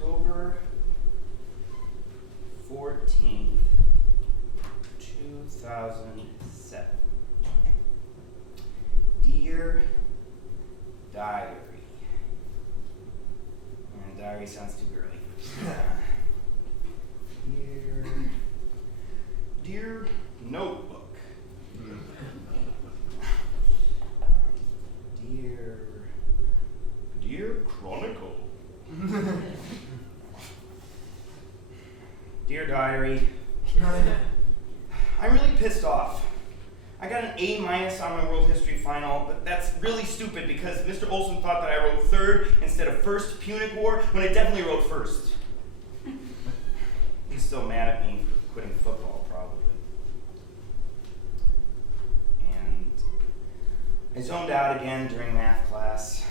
October 14th, 2007. Dear Diary. And diary sounds too girly. Dear Notebook. Dear Chronicle. Dear Diary, I'm really pissed off. I got an A- on my world history final, but that's really stupid because Mr. Olson thought that I wrote third instead of first Punic War when I definitely wrote first. He's so mad at me for quitting football, probably. And I zoned out again during math class.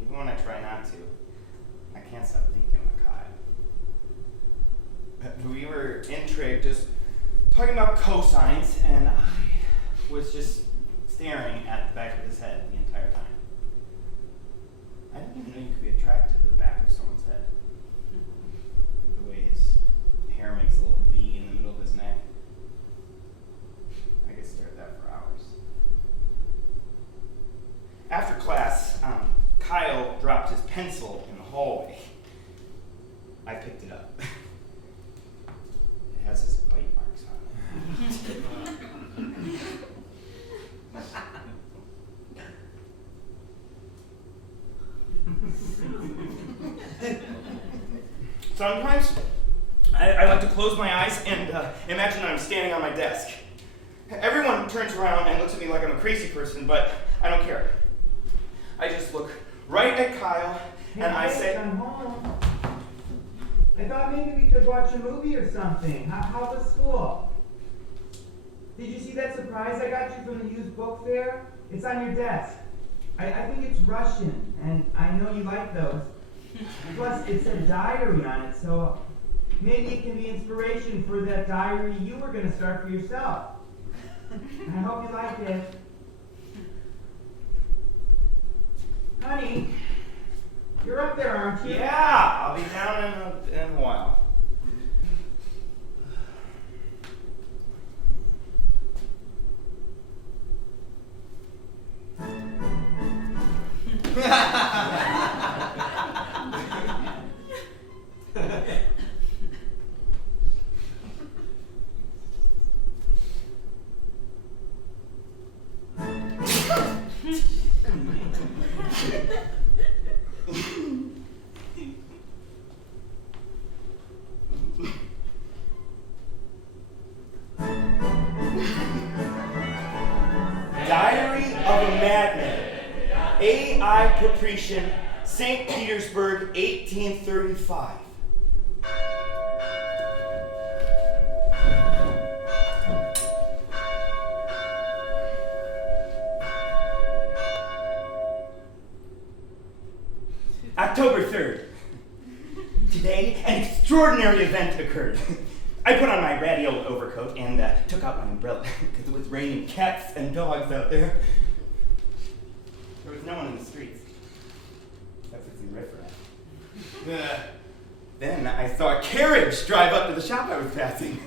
Even when I try not to, I can't stop thinking about Kyle. We were in trig just talking about cosines, and I was just staring at the back of his head the entire time. I didn't even know you could be attracted to the back of someone's head. The way his hair makes a little V in the middle of his neck. I could stare at that for hours. After class, Kyle dropped his pencil in the hallway. I picked it up. It has his bite marks on it. Sometimes I like to close my eyes and imagine I'm standing on my desk. Everyone turns around and looks at me like I'm a crazy person, but I don't care. I just look right at Kyle and I say, I'm home. I thought maybe we could watch a movie or something. How was school? Did you see that surprise I got you from the used book fair? It's on your desk. I think it's Russian, and I know you like those. Plus, it's a diary on it, so maybe it can be inspiration for that diary you were going to start for yourself. I hope you like it. Honey, you're up there, aren't you? yeah, I'll be down in a while. Diary of a Madman. A.I. Patrician, St. Petersburg, 1835. October 3rd. Today, an extraordinary event occurred. I put on my radio overcoat and took out my umbrella because it was raining cats and dogs out there. There was no one in the streets, except for some riffraff. Then I saw a carriage drive up to the shop I was passing.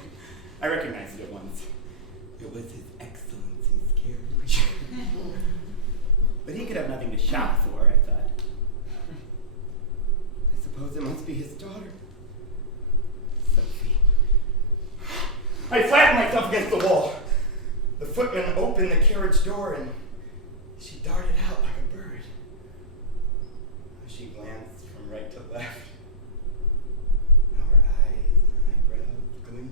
I recognized it at once. It was His Excellency's carriage. But he could have nothing to shop for, I thought. I suppose it must be his daughter, Sophie. I flattened myself against the wall. The footman opened the carriage door and she darted out like a bird. She glanced from right to left. Our eyes and eyebrows gleamed.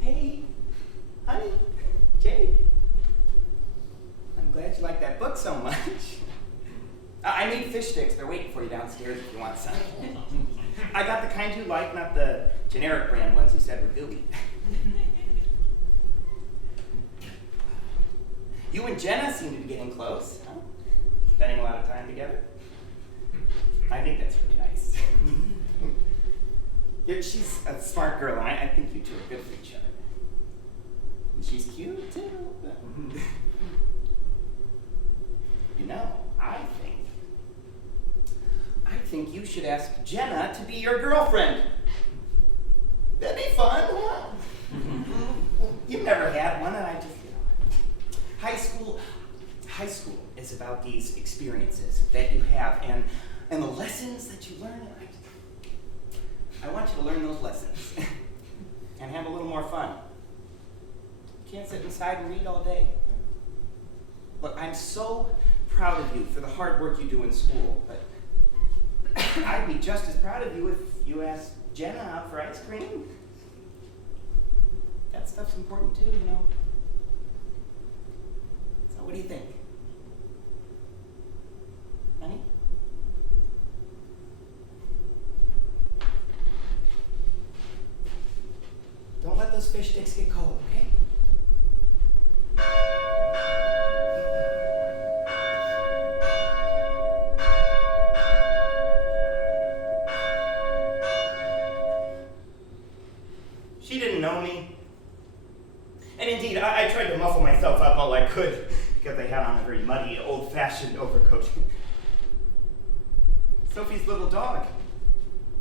Hey, honey, Jake. I'm glad you like that book so much. I made fish sticks. They're waiting for you downstairs if you want some. I got the kind you like, not the generic brand ones you said were gooey. You and Jenna seem to be getting close, huh? Spending a lot of time together. I think that's really nice. Yeah, she's a smart girl, and I think you two are good for each other. And she's cute, too. You know, I think you should ask Jenna to be your girlfriend. That'd be fun, huh? You've never had one, and I just, high school is about these experiences that you have and the lessons that you learn. I want you to learn those lessons and have a little more fun. You can't sit inside and read all day. Look, I'm so proud of you for the hard work you do in school, but I'd be just as proud of you if you asked Jenna out for ice cream. That stuff's important too, you know. So what do you think? Honey? Don't let those fish sticks get cold, okay? She didn't know me. And indeed, I tried to muffle myself up all I could because I had on a very muddy, old-fashioned overcoat. Sophie's little dog,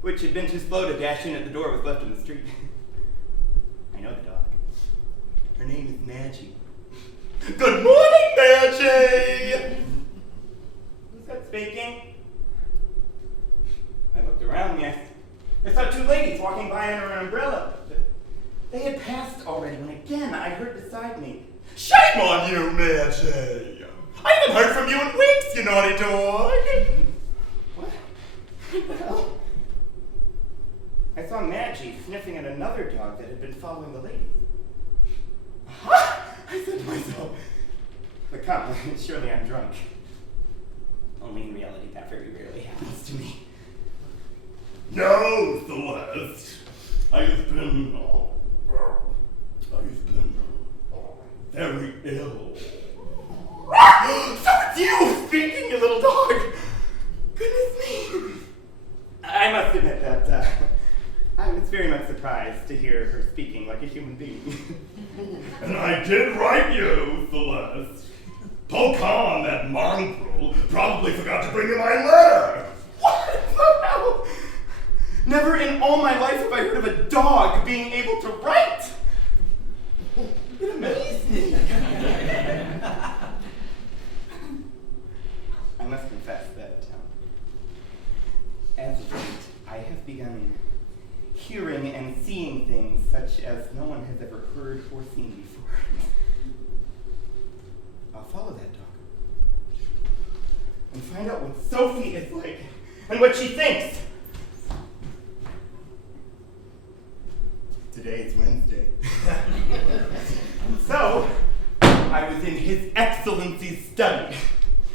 which had been too slow to dash in at the door, was left in the street. I know the dog. Her name is Maggie. Good morning, Maggie! Who's that speaking? I looked around me. I saw two ladies walking by under an umbrella. They had passed already when again I heard beside me, "Shame on you, Maggie! I haven't heard from you in weeks, you naughty dog!" What? What the hell? I saw Maggie sniffing at another dog that had been following the lady. Aha! I said to myself, but come, surely I'm drunk. Only in reality that very rarely happens to me. No, Celeste. I've been very ill. So it's you speaking, you little dog! Goodness me! I must admit that I was very much surprised to hear her speaking like a human being. And I did write you, Celeste. Polkan, that mongrel, probably forgot to bring you my letter. What the hell? Never in all my life have I heard of a dog being able to write. It amazed me. I must confess that, as of late, I have begun hearing and seeing things such as no one has ever heard or seen before. I'll follow that dog and find out what Sophie is like and what she thinks. Today's Wednesday. So, I was in His Excellency's study.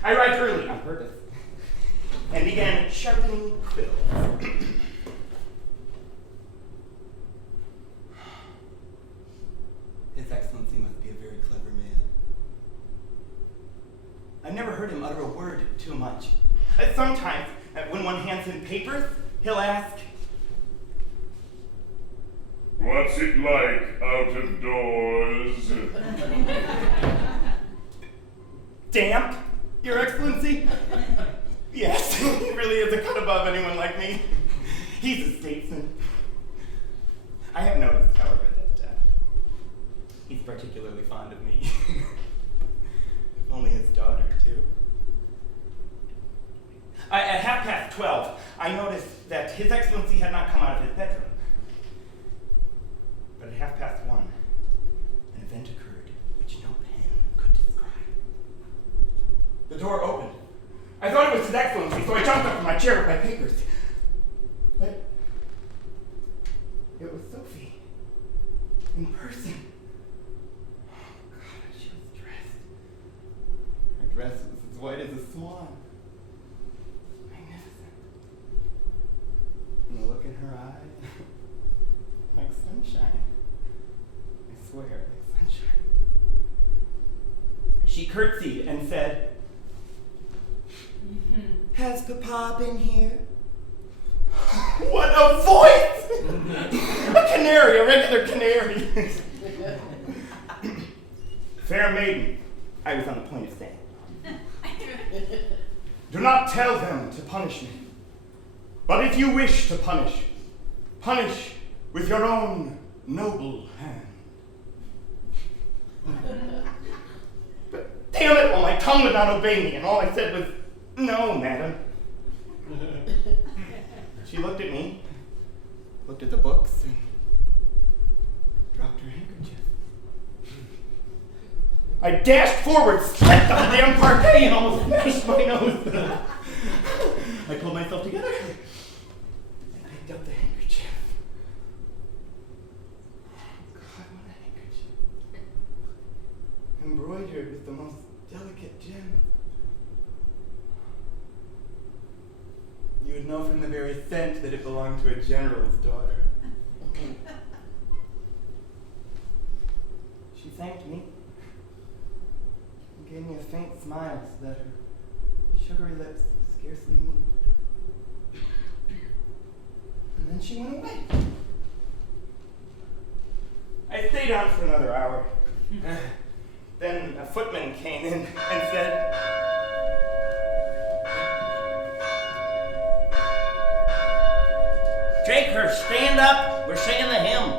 I arrived early on purpose and began sharpening quills. His Excellency must be a very clever man. I've never heard him utter a word too much. Sometimes, when one hands him papers, he'll ask, "What's it like out of doors?" "Damp, Your Excellency?" Yes, he really is a cut above anyone like me. He's a statesman. I have noticed, however, that he's particularly fond of me. If only his daughter, too. At 12:30, I noticed that His Excellency had not come out of his bedroom. But at 1:30, an event occurred which no pen could describe. The door opened. I thought it was His Excellency, so I jumped up from my chair with my papers. But it was Sophie, in person. Oh, God, she was dressed. Her dress was as white as a swan. Magnificent. And the look in her eye, like sunshine. I swear, like sunshine. She curtsied and said, "Has Papa been here?" What a voice! A canary, a regular canary. Fair maiden, I was on the point of saying. Do not tell them to punish me. But if you wish to punish, punish with your own noble hand. But damn it, well, my tongue would not obey me, and all I said was, no, madam. She looked at me, looked at the books, and dropped her handkerchief. I dashed forward, slipped on the damn parquet, and almost smashed my nose. I pulled myself together and picked up the handkerchief. God, what a handkerchief. Embroidered with the most delicate gems. You would know from the very scent that it belonged to a general's daughter. She thanked me and gave me a faint smile so that her sugary lips scarcely moved. And then she went away. I stayed on for another hour. Then a footman came in and said, Jakehurst, stand up. We're singing the hymn.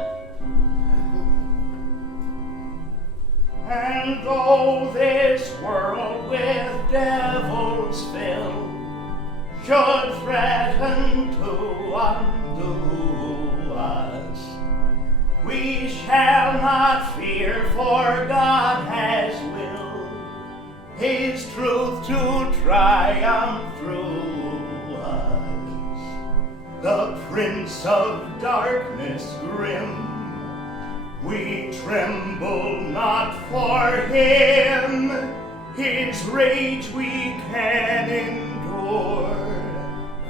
and though this world with devils filled should threaten to undo us, we shall not fear, for God has willed His truth to triumph through us. The Prince of Darkness grim, we tremble not for him. His rage we can endure,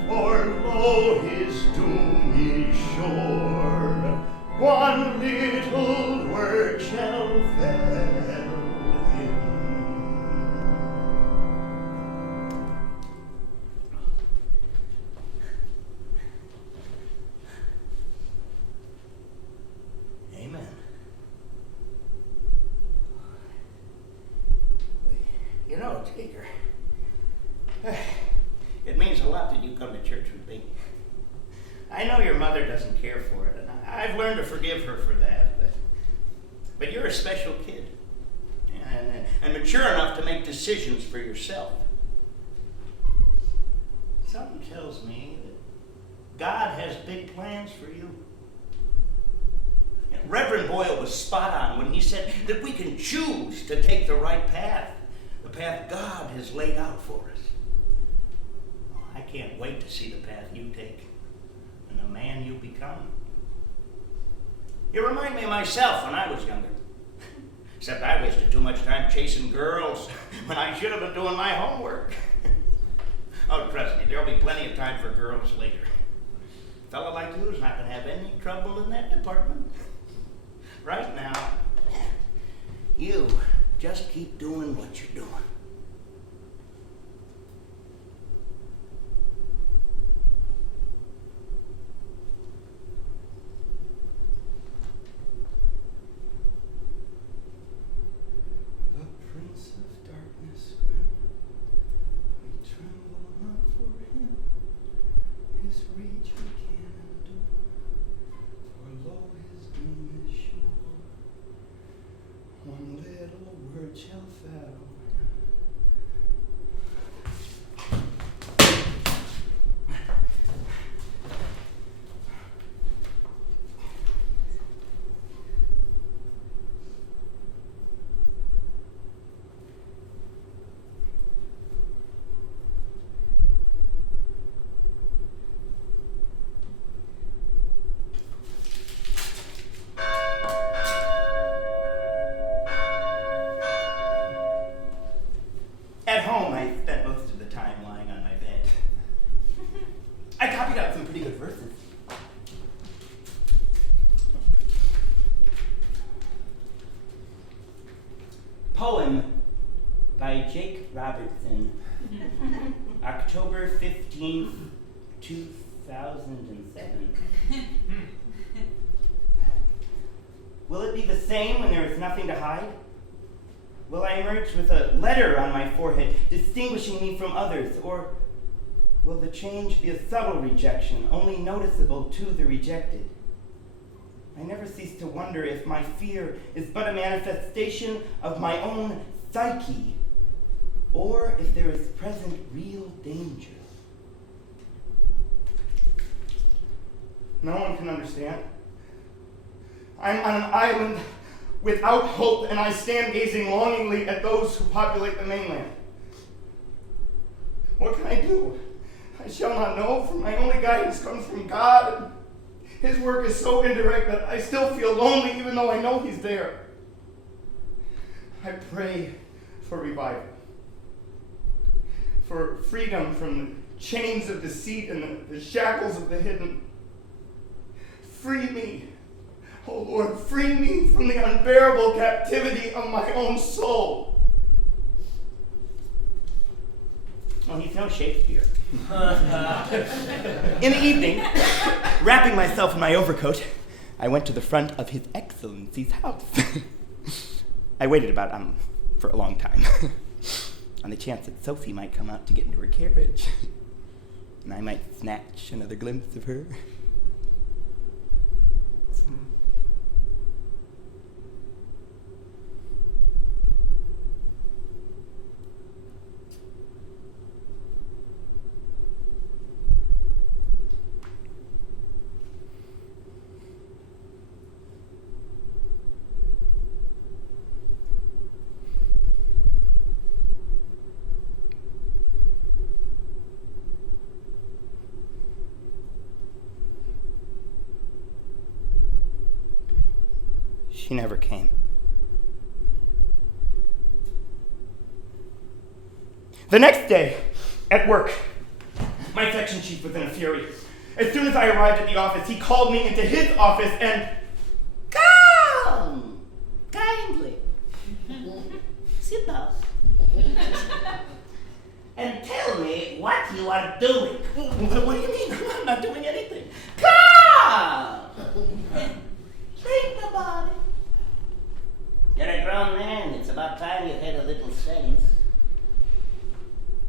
for lo, his doom is sure. One little word shall fell him. Amen. You know, Jaker, it means a lot that you come to church with me. I know your mother doesn't care for it, and I've learned to forgive her for that, but you're a special kid, and mature enough to make decisions for yourself. Something tells me that God has big plans for you. Reverend Boyle was spot on when he said that we can choose to take the right path, the path God has laid out for us. Oh, I can't wait to see the path you take and the man you become. You remind me of myself when I was younger. Except I wasted too much time chasing girls when I should have been doing my homework. Oh, trust me, there'll be plenty of time for girls later. A fella like you is not going to have any trouble in that department. Right now, you just keep doing what you're doing. The Prince of Darkness grim, we tremble not for him. His rage we can endure, for lo, his doom is sure. One little word shall fail. At home, I spent most of the time lying on my bed. I copied out some pretty good verses. Poem by Jake Robertson, October 15th, 2000. 2007. Will it be the same when there is nothing to hide? Will I emerge with a letter on my forehead distinguishing me from others? Or will the change be a subtle rejection, only noticeable to the rejected? I never cease to wonder if my fear is but a manifestation of my own psyche, or if there is present real danger. No one can understand. I'm on an island without hope, and I stand gazing longingly at those who populate the mainland. What can I do? I shall not know, for my only guidance comes from God, and His work is so indirect that I still feel lonely even though I know He's there. I pray for revival, for freedom from the chains of deceit and the shackles of the hidden. Free me, oh Lord, free me from the unbearable captivity of my own soul. Well, he's no Shakespeare. In the evening, wrapping myself in my overcoat, I went to the front of His Excellency's house. I waited about for a long time, on the chance that Sophie might come out to get into her carriage, and I might snatch another glimpse of her. She never came. The next day, at work, my section chief was in a fury. As soon as I arrived at the office, he called me into his office and, "Come, kindly, sit down, and tell me what you are doing." What do you mean? I'm not doing anything. Come! Think about it. You're a grown man. It's about time you had a little sense.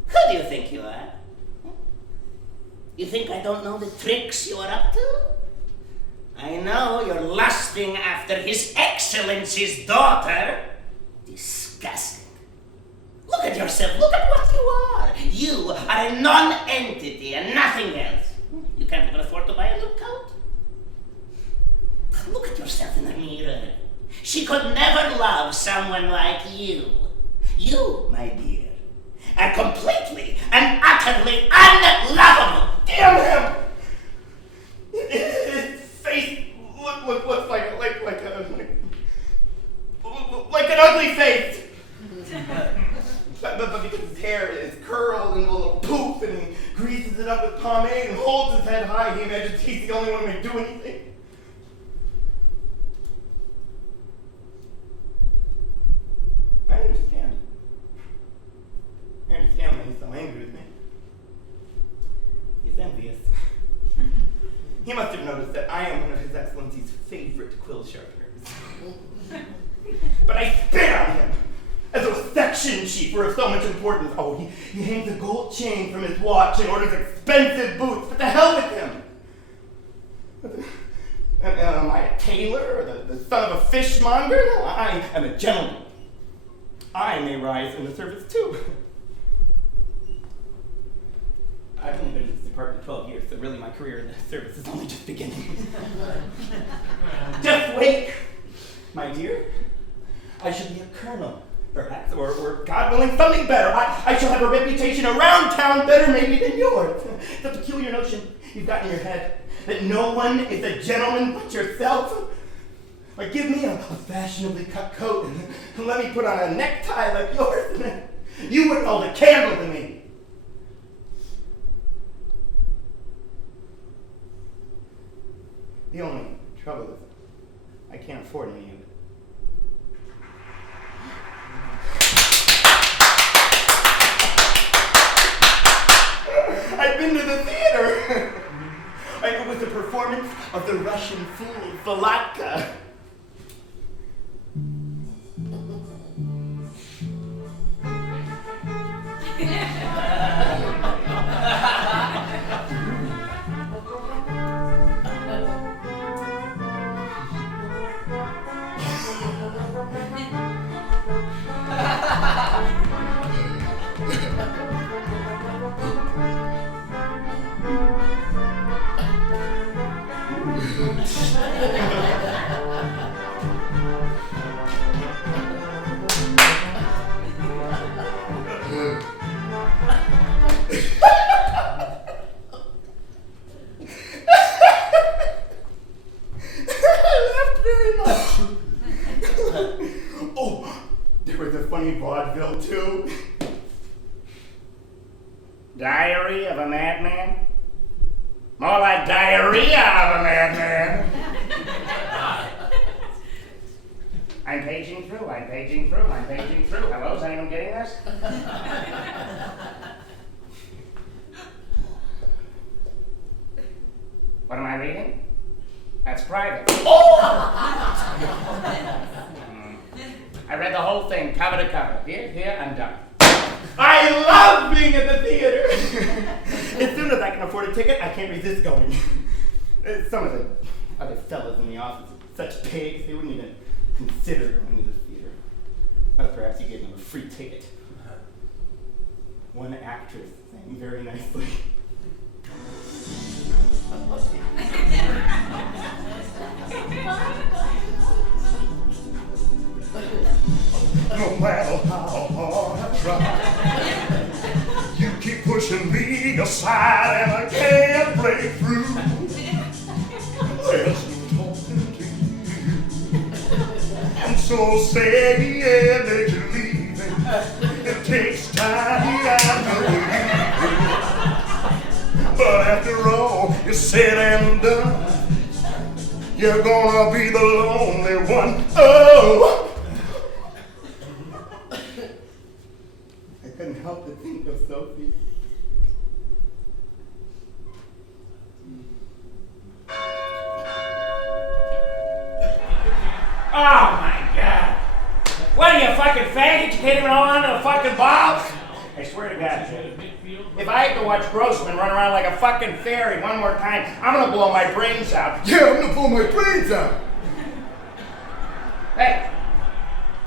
Who do you think you are? You think I don't know the tricks you are up to? I know you're lusting after His Excellency's daughter. Disgusting. Look at yourself. Look at what you are. You are a non-entity and nothing else. You can't even afford to buy a new coat. Look at yourself in the mirror. She could never love someone like you. You, my dear, are completely and utterly unlovable. Damn him! His face looks like an ugly face. But because his hair is curled and a little poof, and he greases it up with pomade and holds his head high, he imagines he's the only one who may do anything. I understand. I understand why he's so angry with me. He's envious. He must have noticed that I am one of His Excellency's favorite quill sharpeners. But I spit on him as a section chief for so much importance. Oh, he hangs a gold chain from his watch and orders expensive boots. But the hell with him! Am I a tailor or the son of a fishmonger? No, I am a gentleman. I may rise in the service too. I've only been in this department 12 years, so really my career in the service is only just beginning. Just wait, my dear. I shall be a colonel, perhaps, or God willing, something better. I shall have a reputation around town better maybe than yours. It's a peculiar notion you've got in your head, that no one is a gentleman but yourself. Like, give me a fashionably cut coat and let me put on a necktie like yours, and then you wouldn't hold a candle to me. The only trouble is I can't afford any of it. I've been to the theater. of the Russian fool Volodka. Vaudeville too. Diary of a Madman? More like diarrhea of a madman. I'm paging through. Hello, is anyone getting this? What am I reading? That's private. Oh! I read the whole thing, cover to cover. Here, I'm done. I love being at the theater. As soon as I can afford a ticket, I can't resist going. Some of the other fellas in the office are such pigs, they wouldn't even consider going to the theater. But perhaps you gave them a free ticket. One actress sang very nicely. No matter how hard I try, you keep pushing me aside and I can't break through. There's no talking to you. I'm so sad that you're leaving. It takes time, I know you. But after all is said and done, you're gonna be the lonely one. Oh! I couldn't help but think of Sophie. Oh my God. What are you, fucking faggot? You can't even hold on to a fucking ball? I swear to God, Jay. If I had to watch Grossman run around like a fucking fairy one more time, I'm gonna blow my brains out. Yeah, I'm gonna blow my brains out. Hey,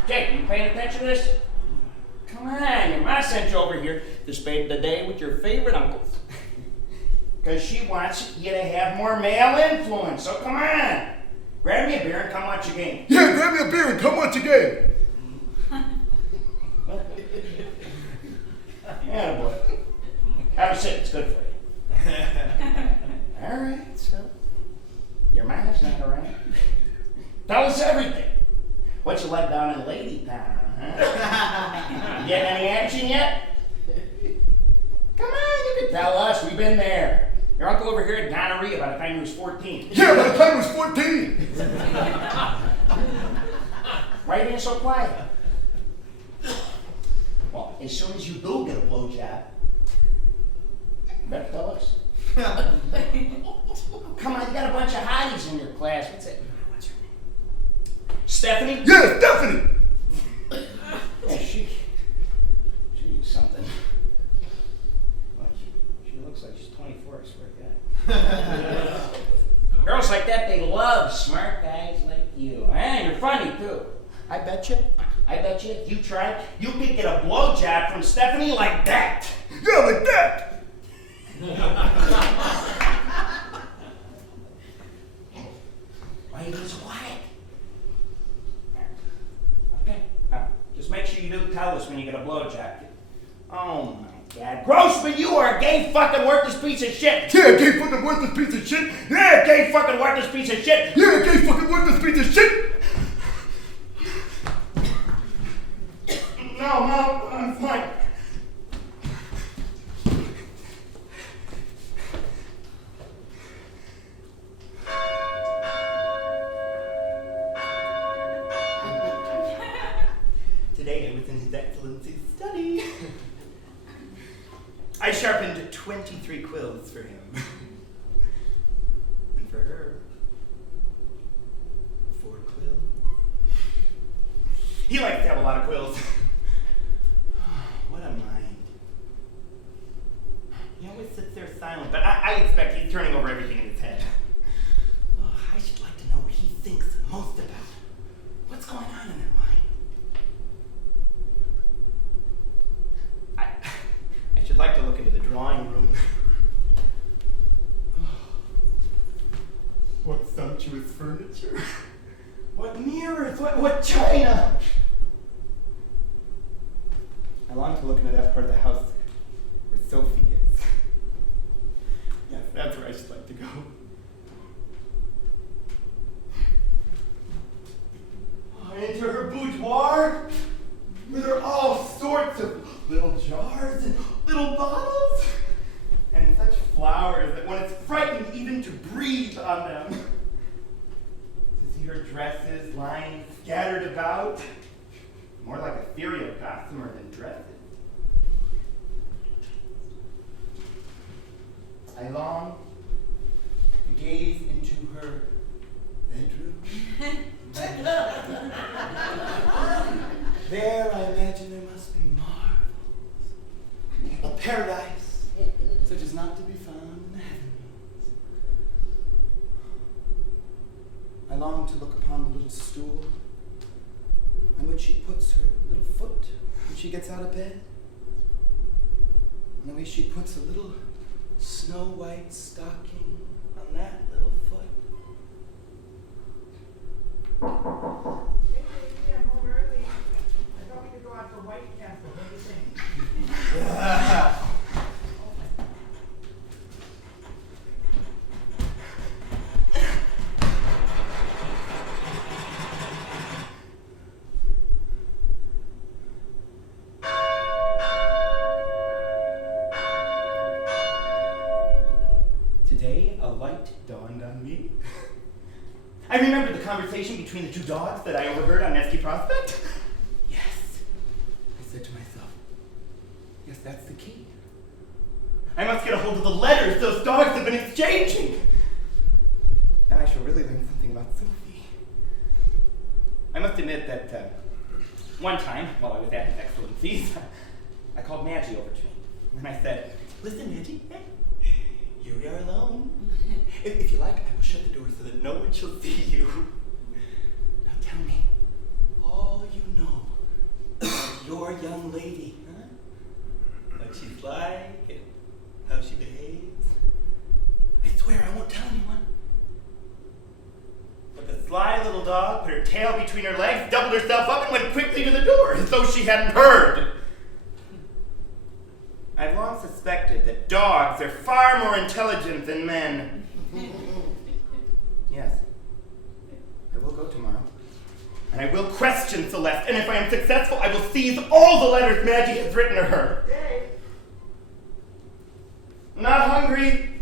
Jake, you paying attention to this? Come on, your ma sent you over here to spend the day with your favorite uncles. Because she wants you to have more male influence, so come on. Grab me a beer and come watch a game. Yeah, grab me a beer and come watch a game. Yeah, boy. Have a sip, it's good for you. All right, so your mind's not around. Tell us everything. What you like down in Lady Town, huh? You getting any action yet? Come on, you can tell us. We've been there. Your uncle over here had gonorrhea by the time he was 14. Yeah, by the time I was 14. Why are you being so quiet? Well, as soon as you do get a blowjob, you better tell us. Come on, you got a bunch of hotties in your class. What's her name? Stephanie? Yeah, Stephanie. Yeah, she is something. Well, she looks like she's 24, I swear to God. Girls like that, they love smart guys like you. And you're funny, too. I bet you, if you tried, you could get a blowjob from Stephanie like that. Yeah, like that. Why are you being so quiet? Okay, just make sure you do tell us when you get a blowjob. Oh my God. Grossman, you are a gay fucking worthless piece of shit. Yeah, gay fucking worthless piece of shit. Yeah, gay fucking worthless piece of shit. Yeah, gay fucking worthless piece of shit. No, Mom, I'm fine. Today I was in His Excellency's study. I sharpened 23 quills for him. And for her. He likes to have a lot of quills. What a mind. He always sits there silent, but I expect he's turning over everything in his head. Oh, I should like to know what he thinks most about. What's going on in that mind? I should like to look into the drawing room. What sumptuous furniture. What mirrors, what china. I long to look into that part of the house where Sophie is. Yes, that's where I should like to go. Into her boudoir, where there are all sorts of little jars and little bottles, and such flowers that one is frightened even to breathe on them. To see her dresses lying scattered about, more like ethereal gossamer than dresses. I long to gaze into her bedroom. There, I imagine there must be marvels, a paradise such as not to be found in the heavens. I long to look upon the little stool on which she puts her little foot when she gets out of bed, and the way she puts a little snow-white stocking on that little foot. Hey, baby, I'm home early. I thought we could go out for White Castle. What do you think? Today, a light dawned on me. I remembered the conversation between the two dogs that I overheard on Nevsky Prospect. Yes, I said to myself, yes, that's the key. I must get a hold of the letters those dogs have been exchanging. Then I shall really learn something about Sophie. I must admit that one time, while I was at His Excellency's, I called Maggie over to me. And I said, listen, Maggie, here we are alone. If you like, I will shut the door so that no one shall see you. Now tell me all you know about your young lady, huh? What she's like and how she behaves. I swear I won't tell anyone. But the sly little dog put her tail between her legs, doubled herself up, and went quickly to the door as though she hadn't heard. I've long suspected that dogs are far more intelligent than men. Yes, I will go tomorrow, and I will question Celeste, and if I am successful, I will seize all the letters Maggie has written to her. Dave. I'm not hungry.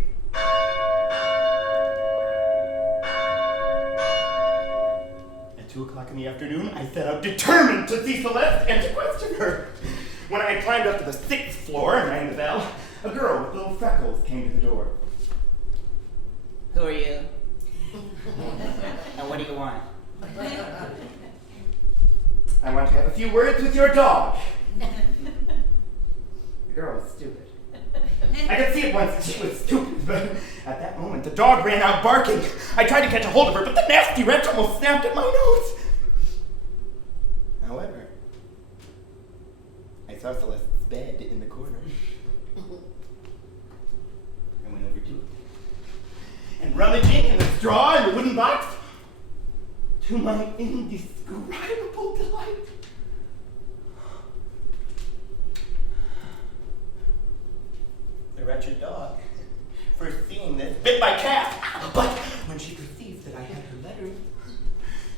At 2 o'clock in the afternoon, I set out determined to see Celeste and to question her. When I had climbed up to the 6th floor and rang the bell, a girl with little freckles came to the door. Who are you? And what do you want? I want to have a few words with your dog. The girl was stupid. I could see at once that she was stupid, but at that moment the dog ran out barking. I tried to catch a hold of her, but the nasty wretch almost snapped at my nose. However, I saw Celeste's bed in the corner. I went over to it. And rummaging in the straw in the wooden box, to my indescribable delight, the wretched dog, first seeing this, bit my calf. But when she perceived that I had her letter,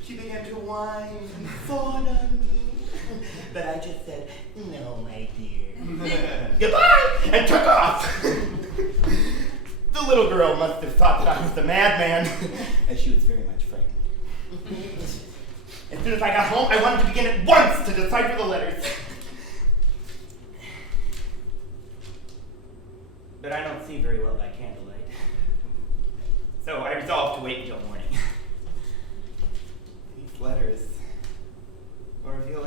she began to whine and fawn on me. But I just said, no, my dear. Goodbye! And took off. The little girl must have thought that I was a madman, as she was very much frightened. As soon as I got home, I wanted to begin at once to decipher the letters. But I don't see very well by candlelight. So I resolved to wait until morning. These letters will reveal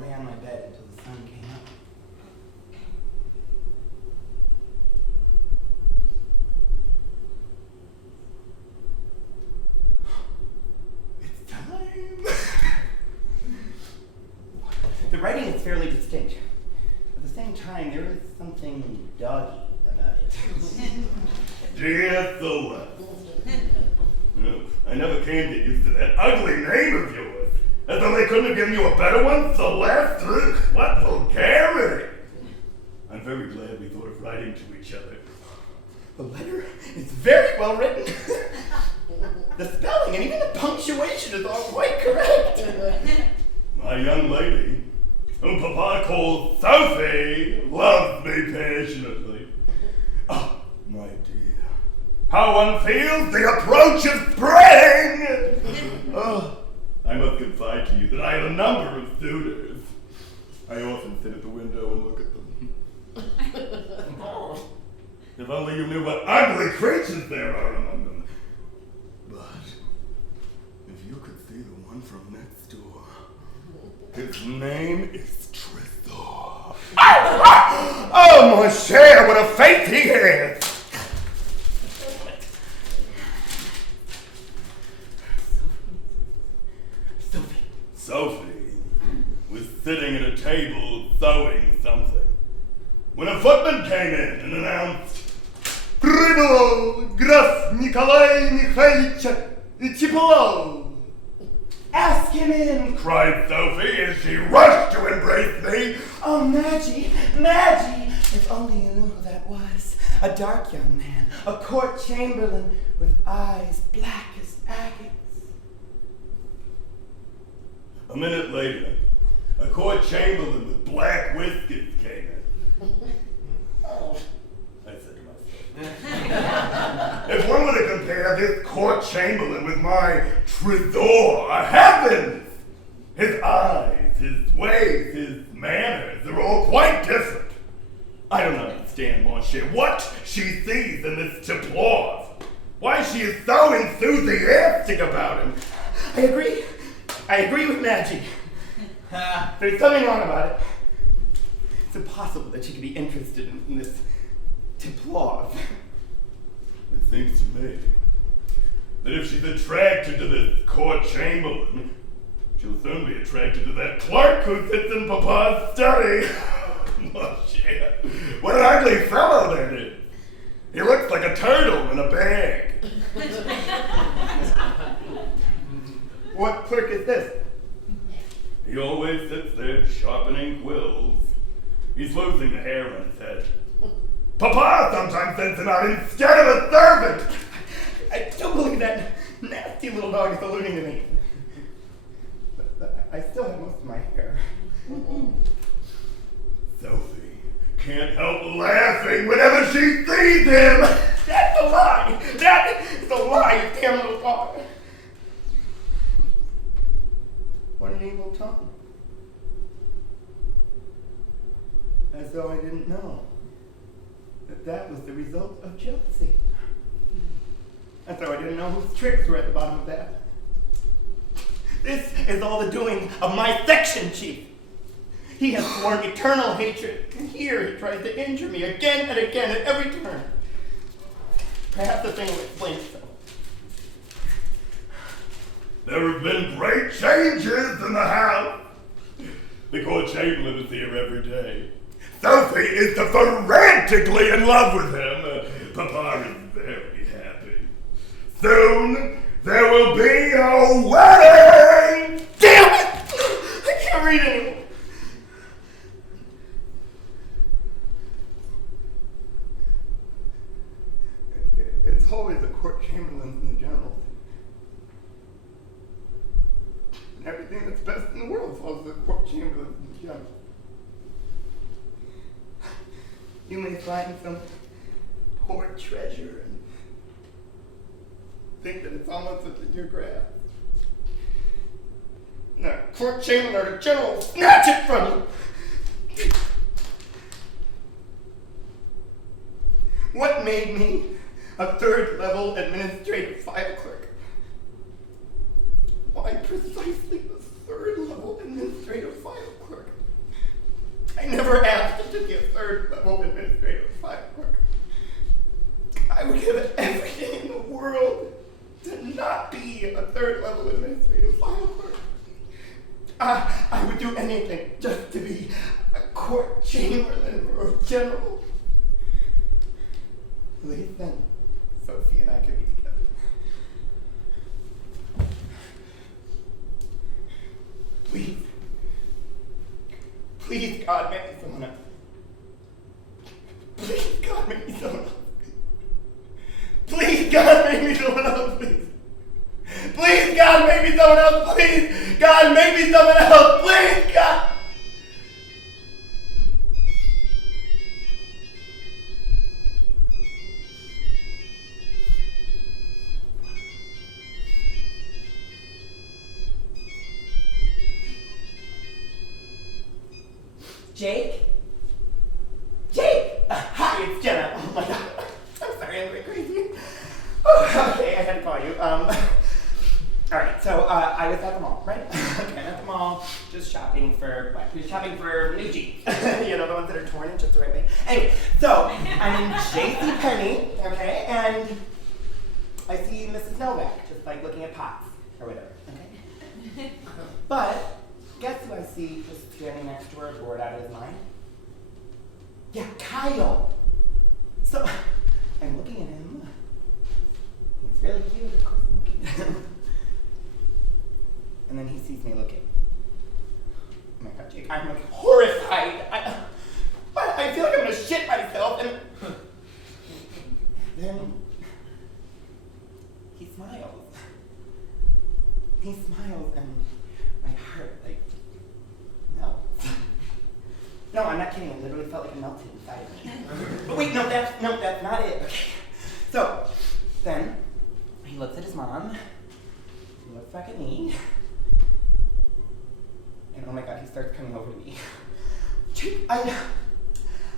lay on my bed until the sun came up. It's time! The writing is fairly distinct. At the same time, there is something doggy about it. Dear Solace. No, I never can get used to that ugly name of yours. As though they couldn't have given you a better one, Celeste. Ugh, what vulgarity. I'm very glad we thought of writing to each other. The letter is very well written. The spelling and even the punctuation is all quite correct. My young lady, whom Papa calls Sophie, loves me passionately. Oh, my dear, how one feels the approach of spring! Oh, I must confide to you that I have a number of suitors. I often sit at the window and look at them. If only you knew what ugly creatures there are among them. But if you could see the one from next door, his name is Tresor. Oh, mon cher, what a face he has! Sophie was sitting at a table sewing something when a footman came in and announced, "Прибыл граф Николай Михайлович Теплов." Ask him in, cried Sophie as she rushed to embrace me. Oh, Maggie, Maggie! If only you knew who that was. A dark young man, a court chamberlain with eyes black as agates. A minute later, a court chamberlain with black whiskers came in. I said to myself, if one were to compare this court chamberlain with my Tresor, heavens! His eyes, his ways, his manners are all quite different. I don't understand, Monsieur, what she sees in this Teplov. Why she is so enthusiastic about him. I agree with Maggie. There's something wrong about it. It's impossible that she could be interested in this Teplov. It seems to me that if she's attracted to this court chamberlain, she'll soon be attracted to that clerk who sits in Papa's study. Oh, shit. What an ugly fellow that is. He looks like a turtle in a bag. What clerk is this? He always sits there sharpening quills. He's losing the hair on his head. Papa sometimes sends him out instead of a servant. I do believe that nasty little dog is alluding to me. But I still have most of my hair. Sophie can't help laughing whenever she sees him. That's a lie. That is a lie, you damn little dog. What an evil tongue. As though I didn't know that was the result of jealousy. As though I didn't know whose tricks were at the bottom of that. This is all the doing of my section chief. He has sworn eternal hatred, and here he tries to injure me again and again at every turn. Perhaps the thing will explain itself. There have been great changes in the house. The court chamberlain is here every day. Sophie is frantically in love with him. Papa is very happy. Soon there will be a wedding! Damn it! I can't read anymore. It's always the court chamberlains and the generals. And everything that's best in the world falls to the court chamberlains and the generals. You may find some hoard treasure and think that it's almost within your grasp. And the court chamberlain or the general will snatch it from you. What made me a third-level administrative file clerk? Why precisely the third-level administrative file clerk? do anything just to be a court chamberlain or a general. At least then, Sophie and I could be together. Please. Please, God, make me someone else. Please, God, make me someone else. Please, God, make me someone else, please. Please, God, make me someone else, please. God, make me someone else, please, God. Jake? Jake! Hi, it's Jenna. Oh my God. I'm sorry, I'm going crazy. Oh, okay, I had to call you. Alright, so I was at the mall, right? Okay, at the mall, just shopping for what? Shopping for new jeans. You know, the ones that are torn in just the right way. Anyway, so I'm in JCPenney, okay, and I see Mrs. Novak just like looking at pots or whatever, okay? But guess who I see just standing next to her, bored out of his mind? Yeah, Kyle. So I'm looking at him. He's really cute, of course I'm looking at him. And then he sees me looking. Oh my God, Jake, I'm like horrified. I feel like I'm gonna shit myself, and then he smiles. He smiles, and my heart like melts. No, I'm not kidding. It literally felt like it melted inside of me. But wait, no, that's not it. Okay. So then he looks at his mom. He looks back at me. And oh my God, he starts coming over to me.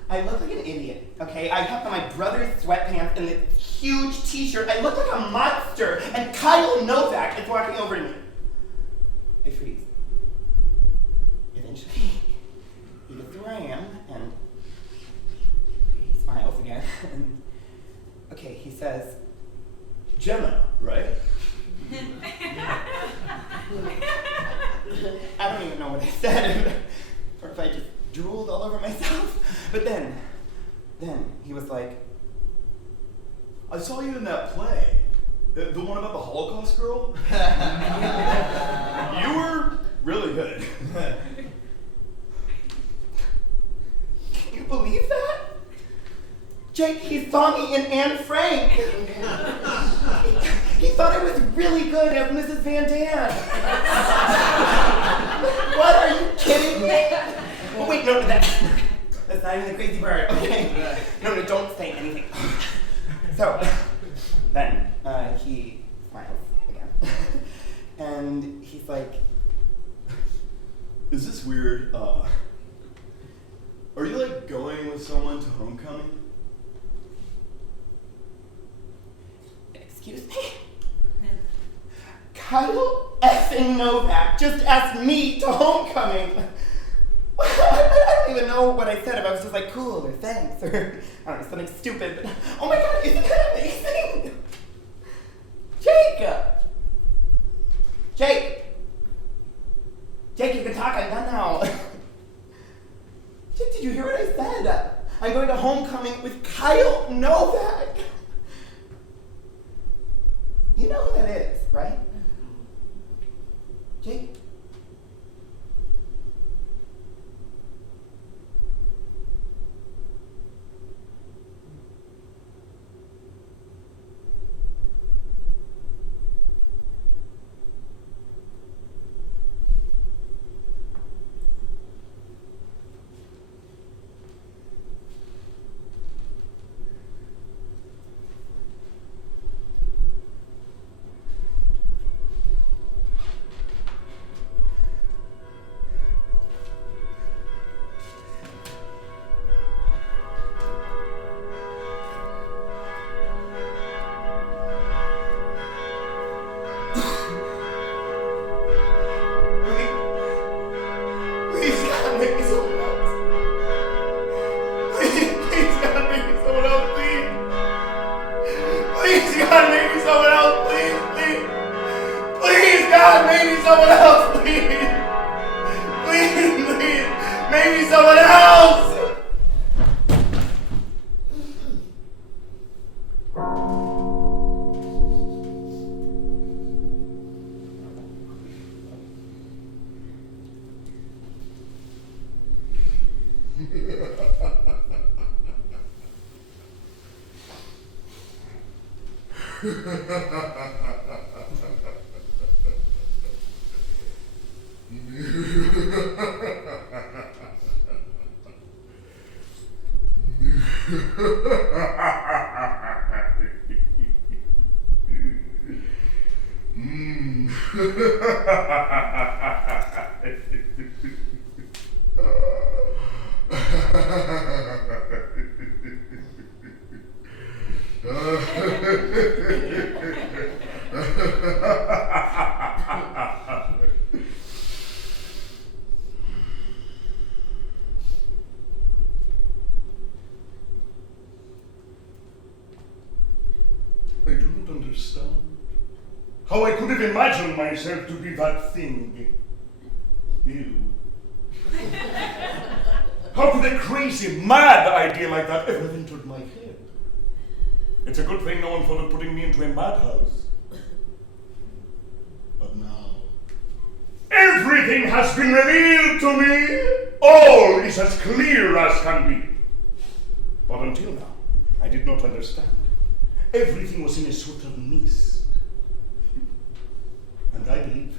I look like an idiot, okay? I have on my brother's sweatpants and this huge t-shirt. I look like a monster. And Kyle Novak is walking over to me. I freeze. Eventually, he gets to where I am, and he smiles again. And okay, he says, Jenna, right? I don't even know what I said, or if I just drooled all over myself. But then he was like, I saw you in that play. The one about the Holocaust girl? You were really good. can you believe that? Jake, he saw me in Anne Frank. He thought I was really good as Mrs. Van Dam. What, are you kidding me? Oh, wait, no, that's not even the crazy part, okay? No, don't say anything. So, then he smiles again. And he's like, Is this weird? Are you like going with someone to homecoming? excuse me? Kyle effing Novak just asked me to homecoming. I don't even know what I said, if I was just like, cool, or thanks, or I don't know, something stupid, but oh my God, isn't that amazing? Jake, you can talk, I'm done now. Jake, did you hear what I said? I'm going to homecoming with Kyle Novak. You know who that is, right? Jake? God, maybe someone else, please. Please. Maybe someone else! I do not understand how I could have imagined myself to be that thing. You. How could a crazy, mad idea like that ever have entered my head? It's a good thing no one thought of putting me into a madhouse. But now, everything has been revealed to me. All is as clear as can be. But until now, I did not understand. Everything was in a sort of mist. And I believe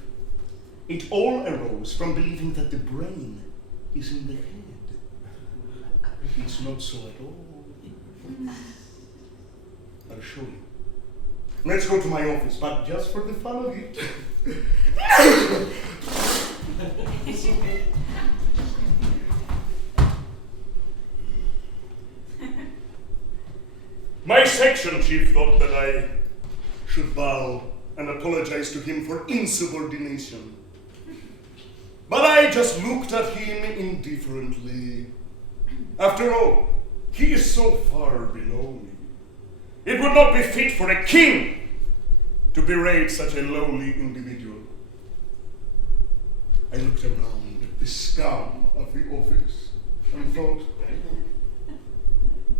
it all arose from believing that the brain is in the head. It's not so at all. I'll show you. Let's go to my office, but just for the fun of it. My section chief thought that I should bow and apologize to him for insubordination. But I just looked at him indifferently. After all, he is so far below me. It would not be fit for a king to berate such a lowly individual. I looked around at the scum of the office and thought,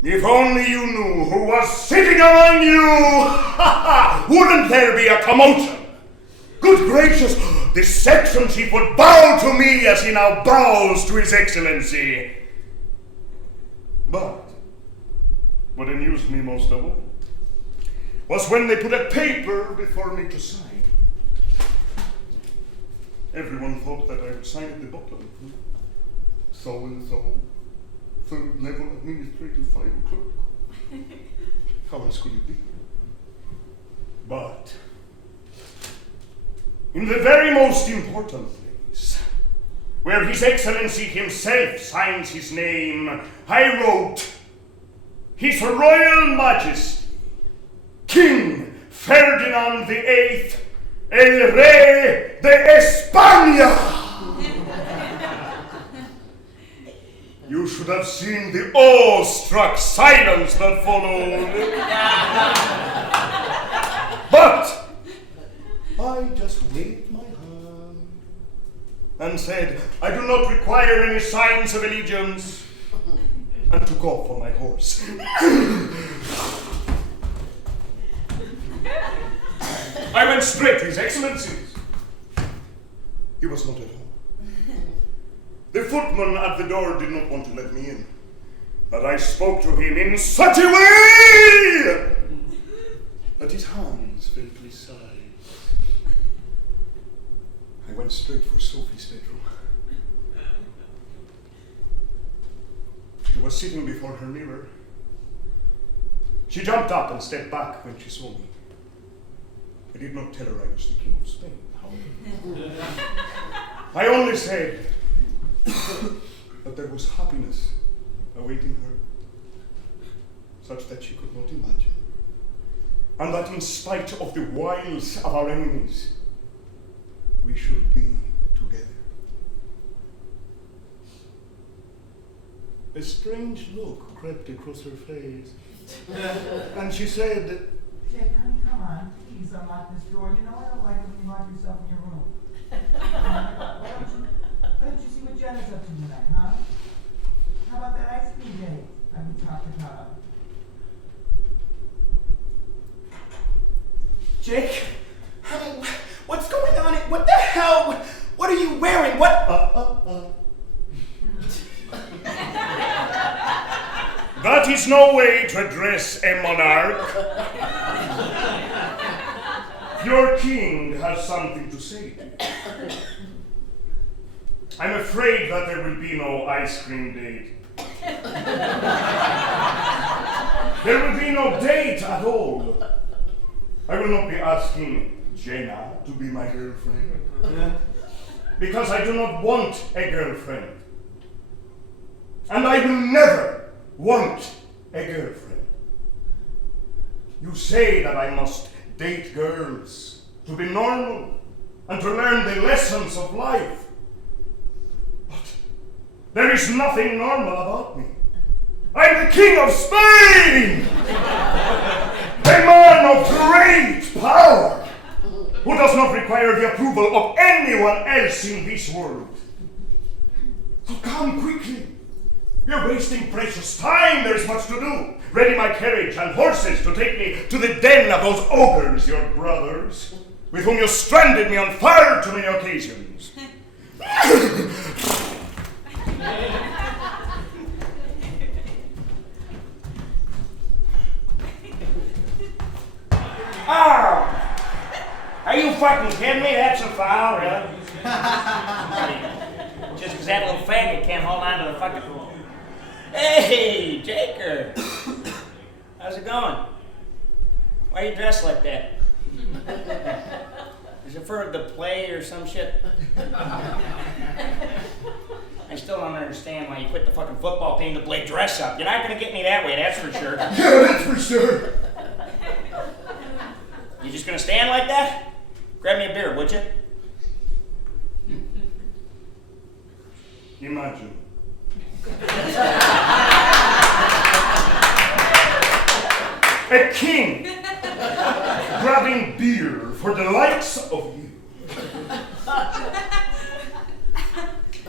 if only you knew who was sitting among you, wouldn't there be a commotion? Good gracious, the section chief would bow to me as he now bows to His Excellency. But what amused me most of all was when they put a paper before me to sign. Everyone thought that I would sign at the bottom. So and so, third level administrative file clerk. How else could it be? But in the very most important place, where His Excellency himself signs his name, I wrote, His Royal Majesty, King Ferdinand VIII, el Rey de España. You should have seen the awe-struck silence that followed. But I just waved my hand and said, I do not require any signs of allegiance, and took off on my horse. I went straight to His Excellency's. He was not at home. The footman at the door did not want to let me in, but I spoke to him in such a way that his hands fell to his sides. I went straight for Sophie's bedroom. She was sitting before her mirror. She jumped up and stepped back when she saw me. I did not tell her I was the King of Spain, however. I only said that there was happiness awaiting her, such that she could not imagine, and that in spite of the wiles of our enemies, we should be together. A strange look crept across her face, and she said, Jake, honey, come on, please unlock this door. You know I don't like it when you lock yourself in your room. Why don't you see what Jenna's something tonight, huh? How about that ice cream date we talked about? Jake, honey, what's going on? What the hell? What are you wearing? What? That is no way to address a monarch. Your king has something to say to you. I'm afraid that there will be no ice cream date. There will be no date at all. I will not be asking Jenna to be my girlfriend. Because I do not want a girlfriend. And I will never want a girlfriend. You say that I must date girls to be normal and to learn the lessons of life. But there is nothing normal about me. I'm the King of Spain! A man of great power who does not require the approval of anyone else in this world. So come quickly. You're wasting precious time. There's much to do. Ready my carriage and horses to take me to the den of those ogres, your brothers, with whom you stranded me on far too many occasions. Oh! Are you fucking kidding me? That's a foul, really? Just because that little faggot can't hold on to the fucking... Hey, Jaker! How's it going? Why are you dressed like that? Is it for the play or some shit? I still don't understand why you quit the fucking football team to play dress up. You're not gonna get me that way, that's for sure. Yeah, that's for sure. You just gonna stand like that? Grab me a beer, would you? Imagine. A king grabbing beer for the likes of you.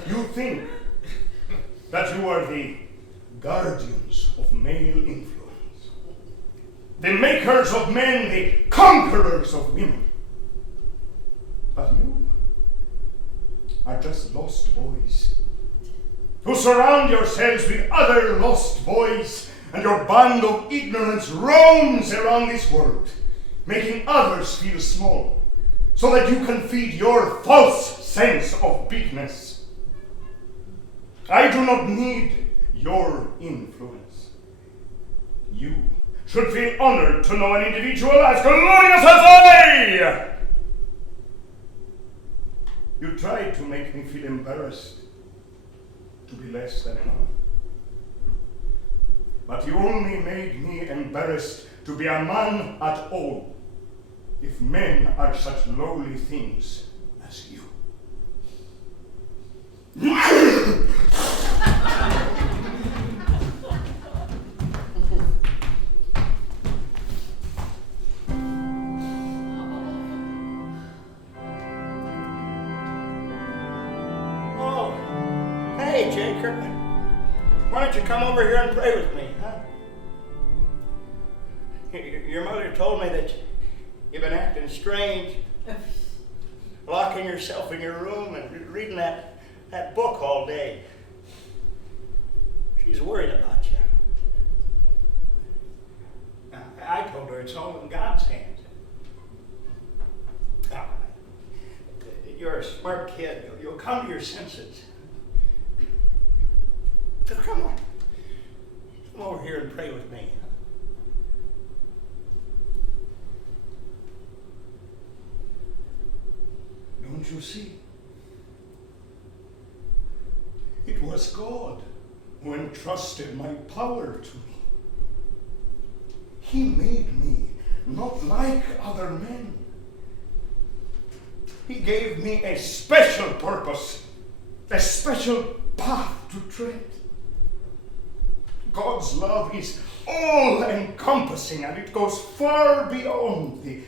You think that you are the guardians of male influence, the makers of men, the conquerors of women. But you are just lost boys who surround yourselves with other lost boys, and your band of ignorance roams around this world, making others feel small, so that you can feed your false sense of bigness. I do not need your influence. You should feel honored to know an individual as glorious as I! You tried to make me feel embarrassed to be less than a man. But you only made me embarrassed to be a man at all, if men are such lowly things as you. Oh, hey, Jaker. Why don't you come over here and pray with me, huh? Your mother told me that you've been acting strange, locking yourself in your room and reading that book all day. She's worried about you. I told her it's all in God's hands. Oh, you're a smart kid. You'll come to your senses. So come on. Come over here and pray with me. Don't you see? It was God who entrusted my power to me. He made me not like other men. He gave me a special purpose, a special path to tread. God's love is all-encompassing, and it goes far beyond the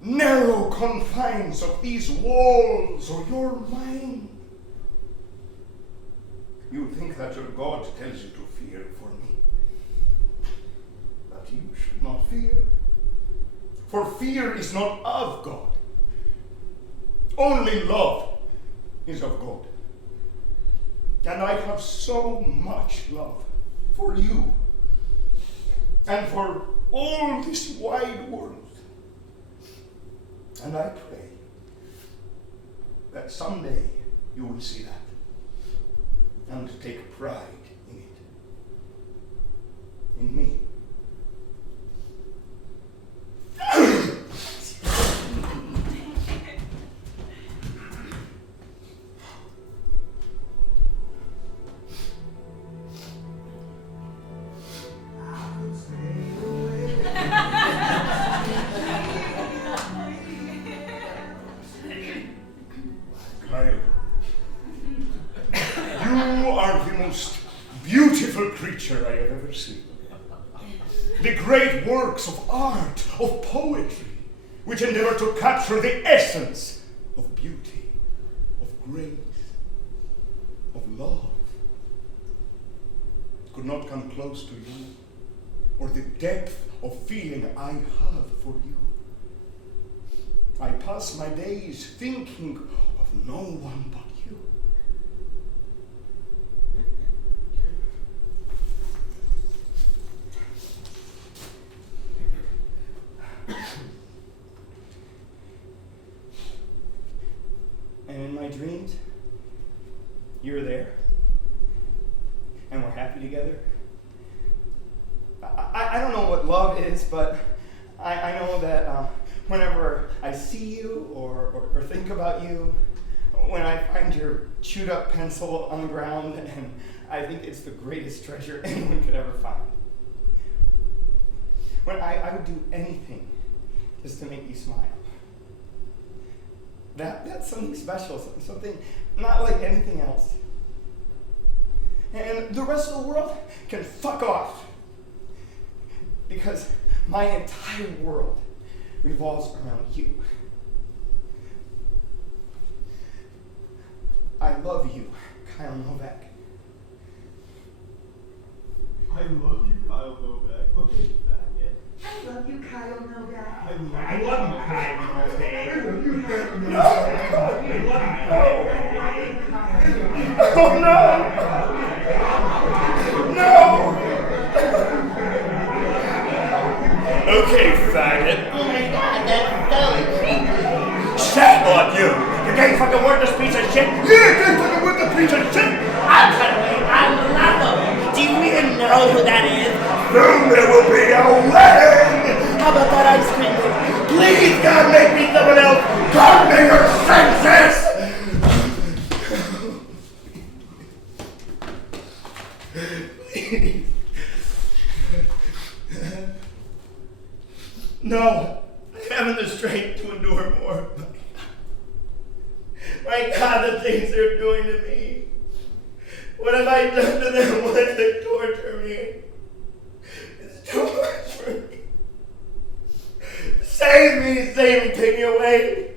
narrow confines of these walls or your mind. You think that your God tells you to fear for me. But you should not fear. For fear is not of God. Only love is of God. And I have so much love for you and for all this wide world. And I pray that someday you will see that and take pride in it. In me. Kyle, you are the most beautiful creature I have ever seen. The great works of art, of poetry, which endeavor to capture the essence of beauty, of grace, of love, could not come close to you, or the depth of feeling I have for you. I pass my days thinking of no one but you. And in my dreams, you're there, and we're happy together. I don't know what love is, but I know that whenever I see you or think about you, when I find your chewed up pencil on the ground, and I think it's the greatest treasure anyone could ever find. When I would do anything just to make you smile. That's something special, something not like anything else. And the rest of the world can fuck off. Because my entire world revolves around you. I love you, Kyle Novak. I love you, Kyle Novak. Okay, faggot. I love you, Kyle Novak. I love you, Kyle Novak. Oh no! No! Okay, faggot. Oh my god, that's so creepy. Shame on you! You gay fucking worthless piece of shit! You gay fucking worthless piece of shit! I'm Lavo. Do you even know who that is? Soon there will be a wedding! How about that ice cream? Please, God, make me someone else! Come to your senses! Please. No, I haven't the strength to endure more. My God, the things they're doing to me. What have I done to them? Why do they torture me? It's too much for me. Save me, take me away.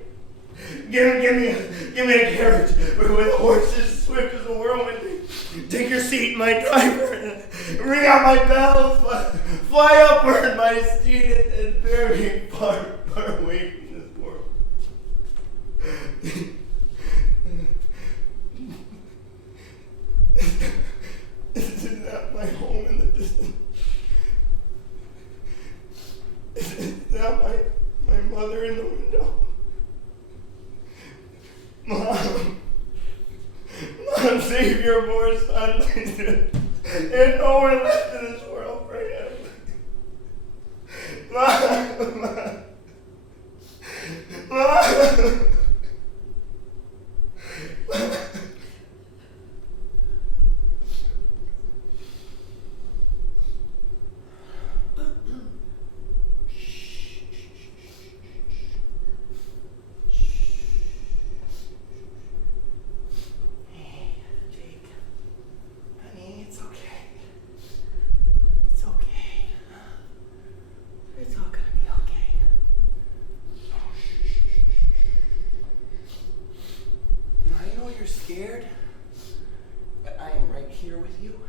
Give me a carriage with horses swift as a whirlwind. Take your seat, my driver. Ring out my bells. Fly upward, my steed, and bear me far, far away from this world. This is not my home in the distance. This is not my mother in the window. Mom, save your poor son, please. There's no one left in this world for him. Mom. here with you?